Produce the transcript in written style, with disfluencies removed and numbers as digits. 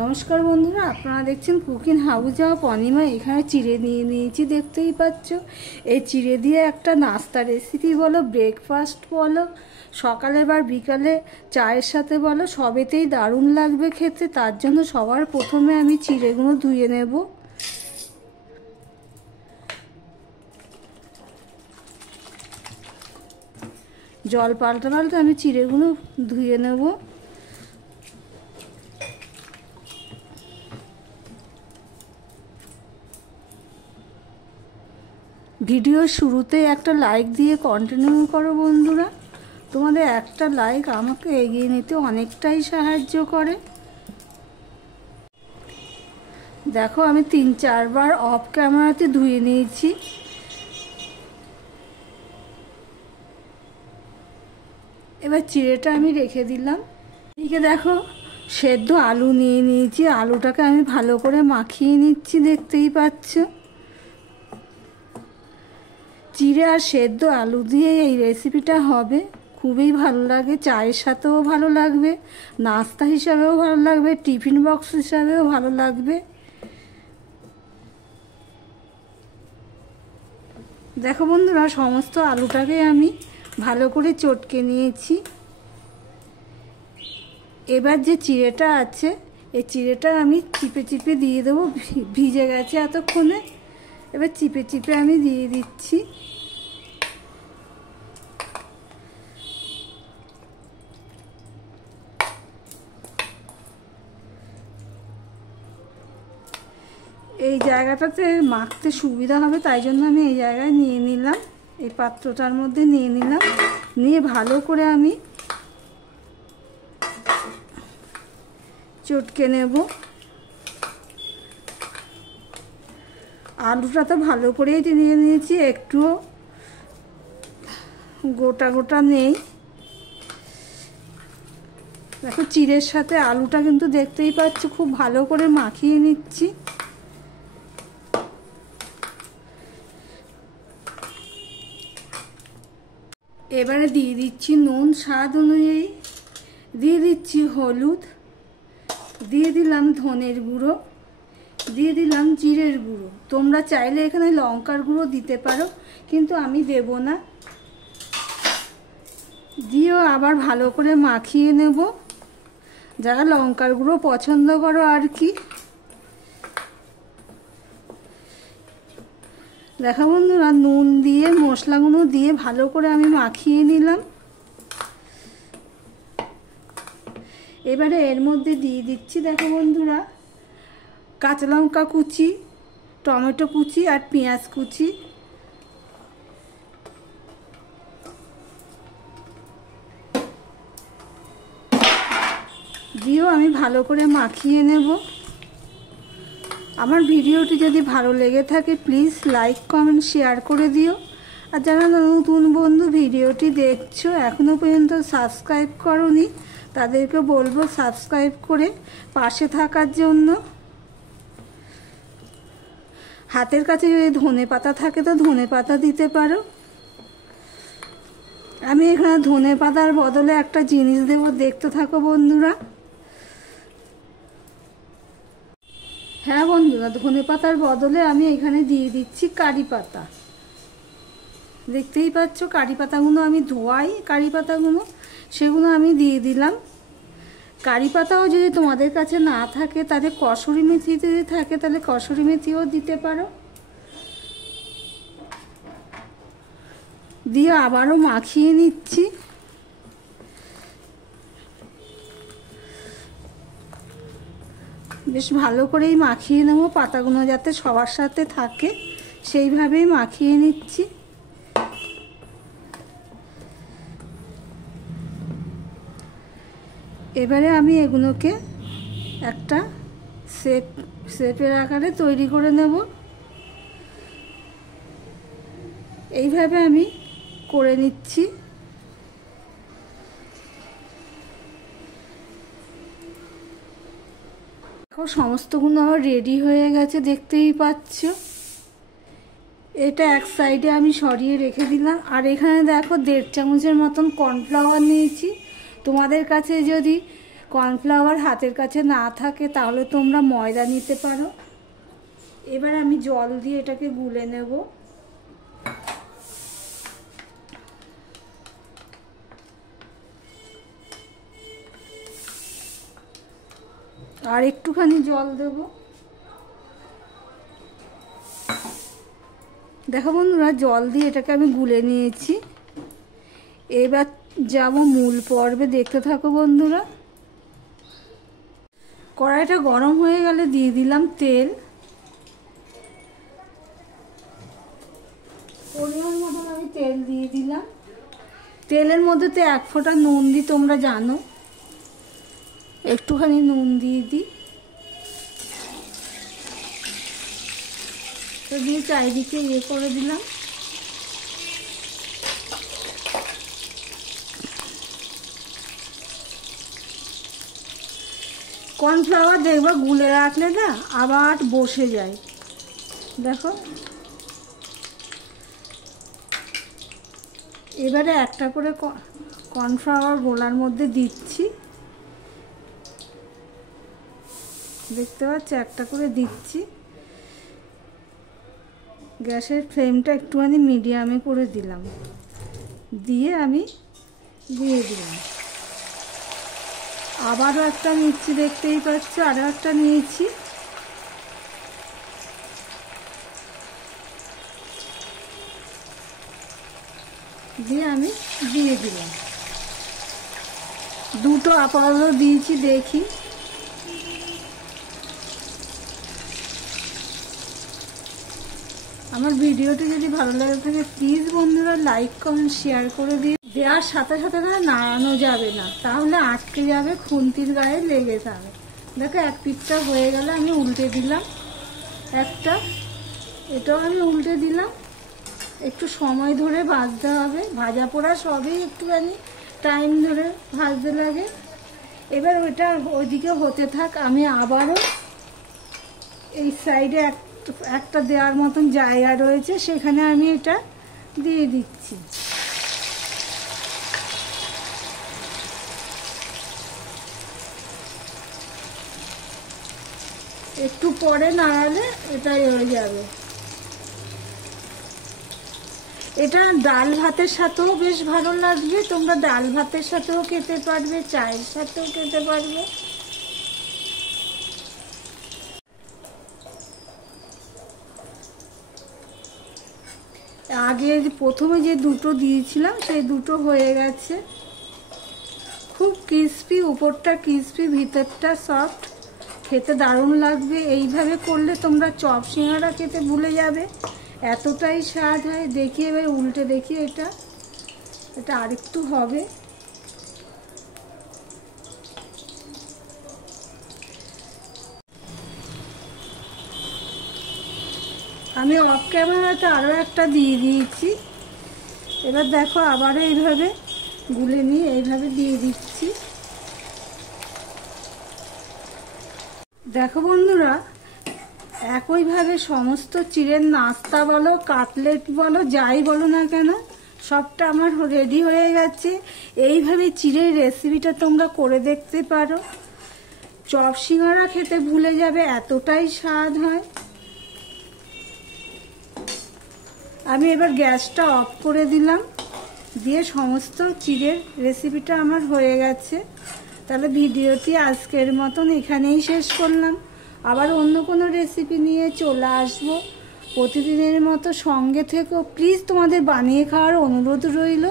নমস্কার বন্ধুরা, আপনারা দেখছেন কুকিং হাউস অফ অনিমা। এখানে চিড়ে নিয়ে নিয়েছি, দেখতেই পাচ্ছ। এই চিড়ে দিয়ে একটা নাস্তা রেসিপি বলো, ব্রেকফাস্ট বলো, সকালে বা বিকালে চায়ের সাথে বলো, সবেতেই দারুণ লাগবে খেতে। তার জন্য সবার প্রথমে আমি চিড়েগুলো ধুয়ে নেব। জল পাল্টে পাল্টে আমি চিড়েগুলো ধুয়ে নেব। ভিডিওর শুরুতে একটা লাইক দিয়ে কন্টিনিউ করো বন্ধুরা। তোমাদের একটা লাইক আমাকে এগিয়ে নিতে অনেকটাই সাহায্য করে। দেখো, আমি 3-4 বার অফ ক্যামেরাতে ধুয়ে নিয়েছি। এবার চিড়েটা আমি রেখে দিলাম। এদিকে দেখো, সেদ্ধ আলু নিয়ে নিয়েছি। আলুটাকে আমি ভালো করে মাখিয়ে নিচ্ছি, দেখতেই পাচ্ছ। চিড়ে আর সেদ্ধ আলু দিয়ে এই রেসিপিটা হবে, খুবই ভালো লাগে। চায়ের সাথেও ভালো লাগবে, নাস্তা হিসাবেও ভালো লাগবে, টিফিন বক্স হিসাবেও ভালো লাগবে। দেখো বন্ধুরা, সমস্ত আলুটাকে আমি ভালো করে চটকে নিয়েছি। এবার যে চিড়েটা আছে, এই চিড়েটা আমি চিপে চিপে দিয়ে দেবো। ভিজে গেছে এতক্ষণে, এবার চিপে চিপে আমি দিয়ে দিচ্ছি। এই জায়গাটাতে মাখতে সুবিধা হবে, তাই জন্য আমি এই জায়গায় নিয়ে নিলাম, এই পাত্রটার মধ্যে নিয়ে নিলাম। নিয়ে ভালো করে আমি চটকে নেব। আলুটা তো ভালো করেই নিয়ে নিয়েছি, একটুও গোটা গোটা নেই। দেখো, চিড়ের সাথে আলুটা কিন্তু দেখতেই পাচ্ছ খুব ভালো করে মাখিয়ে নিচ্ছি। এবারে দিয়ে দিচ্ছি নুন স্বাদ অনুযায়ী, দিয়ে দিচ্ছি হলুদ, দিয়ে দিলাম ধনের গুঁড়ো, দিয়ে দিলাম জিরের গুঁড়ো। তোমরা চাইলে এখানে লঙ্কার গুঁড়ো দিতে পারো, কিন্তু আমি দেব না। দিয়েও আবার ভালো করে মাখিয়ে নেব, যারা লঙ্কার গুঁড়ো পছন্দ করো আর কি। দেখো বন্ধুরা, নুন দিয়ে মশলাগুলো দিয়ে ভালো করে আমি মাখিয়ে নিলাম। এবারে এর মধ্যে দিয়ে দিচ্ছি, দেখো বন্ধুরা, কাঁচা লঙ্কা কুচি, টমেটো কুচি আর পেঁয়াজ কুচি। দিয়েও আমি ভালো করে মাখিয়ে নেব। আমার ভিডিওটি যদি ভালো লেগে থাকে প্লিজ লাইক কমেন্ট শেয়ার করে দিও। আর যারা নতুন বন্ধু ভিডিওটি দেখছো এখনও পর্যন্ত সাবস্ক্রাইব করোনি, তাদেরকে বলবো সাবস্ক্রাইব করে পাশে থাকার জন্য। হাতের কাছে যদি ধনে পাতা থাকে তো ধনে পাতা দিতে পারো। আমি এখানে ধনে পাতার বদলে একটা জিনিস দেবো, দেখতে থাকো বন্ধুরা। হ্যাঁ বন্ধুরা, ধনে পাতার বদলে আমি এখানে দিয়ে দিচ্ছি কারি পাতা। দেখতেই পাচ্ছ, কারি পাতাগুলো আমি ধোয়াই, কারি পাতাগুলো সেগুলো আমি দিয়ে দিলাম। কারি পাতাও যদি তোমাদের কাছে না থাকে, তাহলে কসুরি মেথি যদি থাকে তাহলে কসুরি মেথিও দিতে পারো। দিয়ে আবারও মাখিয়ে নিচ্ছি। বেশ ভালো করেই মাখিয়ে নেবো, পাতাগুলো যাতে সবার সাথে থাকে সেইভাবেই মাখিয়ে নিচ্ছি। এবারে আমি এগুলোকে একটা শেপের আকারে তৈরি করে নেব। এইভাবে আমি করে নিচ্ছি। দেখো, সমস্তগুলো আমার রেডি হয়ে গেছে, দেখতেই পাচ্ছ। এটা এক সাইডে আমি সরিয়ে রেখে দিলাম। আর এখানে দেখো 1.5 চামচের মতন কর্নফ্লাওয়ার নিয়েছি। তোমাদের কাছে যদি কর্নফ্লাওয়ার হাতের কাছে না থাকে তাহলে তোমরা ময়দা নিতে পারো। এবার আমি জল দিয়ে এটাকে গুলে নেব। আর একটুখানি জল দেব। দেখো বন্ধুরা, জল দিয়ে এটাকে আমি গুলে নিয়েছি। এবার যাব মূল পর্বে, দেখতে থাকো বন্ধুরা। কড়াইটা গরম হয়ে গেলে দিয়ে দিলাম তেল। পরিমাণ মতন আমি তেল দিয়ে দিলাম। তেলের মধ্যে তো 1 ফোঁটা নুন দিই, তোমরা জানো। একটুখানি নুন দিয়ে দিই। তো দিয়ে চারিদিকে করে দিলাম। কর্নফ্লাওয়ার দেখবো গুলে রাখলে না আবার বসে যায়। দেখো, এবারে একটা করে কর্নফ্লাওয়ার গোলার মধ্যে দিচ্ছি। দেখতে পাচ্ছ, একটা করে দিচ্ছি। গ্যাসের ফ্লেমটা একটুখানি মিডিয়ামে করে দিলাম। দিয়ে আমি দিয়ে দিলাম। আবারও একটা নিচ্ছি, দেখতেই পাচ্ছ, আরও একটা নিয়েছি। দিয়ে আমি দিয়ে দিলাম। দুটো আপাতত দিয়েছি, দেখি। আমার ভিডিওটি যদি ভালো লাগে থাকে প্লিজ বন্ধুরা লাইক কমেন্ট শেয়ার করে দিয়ে। দেওয়ার সাথে সাথে না নাড়ানো যাবে না, তাহলে আটকে যাবে, খুন্তির গায়ে লেগে যাবে। দেখো, এক পিঠটা হয়ে গেলে আমি উল্টে দিলাম একটা। এটাও আমি উল্টে দিলাম। একটু সময় ধরে ভাজতে হবে। ভাজা পোড়া সবই একটুখানি টাইম ধরে ভাজতে লাগে। এবার ওইটা ওইদিকে হতে থাক। আমি আবারও এই সাইডে একটা দেওয়ার মতন জায়গা রয়েছে, সেখানে আমি এটা দিয়ে দিচ্ছি। একটু পরে নাড়ালে এটাই হয়ে যাবে। এটা ডাল ভাতের সাথেও বেশ ভালো লাগবে। তোমরা ডাল ভাতের সাথেও খেতে পারবে, চায়ের সাথেও খেতে পারবে। আগে প্রথমে যে দুটো দিয়েছিলাম সেই দুটো হয়ে গেছে। খুব ক্রিস্পি, উপরটা ক্রিস্পি, ভিতরটা সফট, খেতে দারুণ লাগবে। এইভাবে করলে তোমরা চপ সিঙ্গারা খেতে ভুলে যাবে, এতটাই স্বাদ হয়। দেখি, এবার উল্টে দেখি। এটা আরেকটু হবে। আমি অফ ক্যামেরাতে আরও একটা দিয়ে দিয়েছি। এবার দেখো, আবারও এইভাবে গুলে নিয়ে এইভাবে দিয়ে দিচ্ছি। দেখো বন্ধুরা, একইভাবে সমস্ত চিড়ের নাস্তা বলো, কাটলেট বলো, যাই বলো না কেন, সবটা আমার রেডি হয়ে গেছে। এইভাবে চিড়ের রেসিপিটা তোমরা করে দেখতে পারো। চপ সিঙ্গারা খেতে ভুলে যাবে, এতটাই স্বাদ হয়। আমি এবার গ্যাসটা অফ করে দিলাম। দিয়ে সমস্ত চিড়ের রেসিপিটা আমার হয়ে গেছে। তাহলে ভিডিওটি আজকের মতন এখানেই শেষ করলাম। আবার অন্য কোনো রেসিপি নিয়ে চলে আসবো। প্রতিদিনের মতো সঙ্গে থেকো প্লিজ। তোমাদের বানিয়ে খাওয়ার অনুরোধ রইল।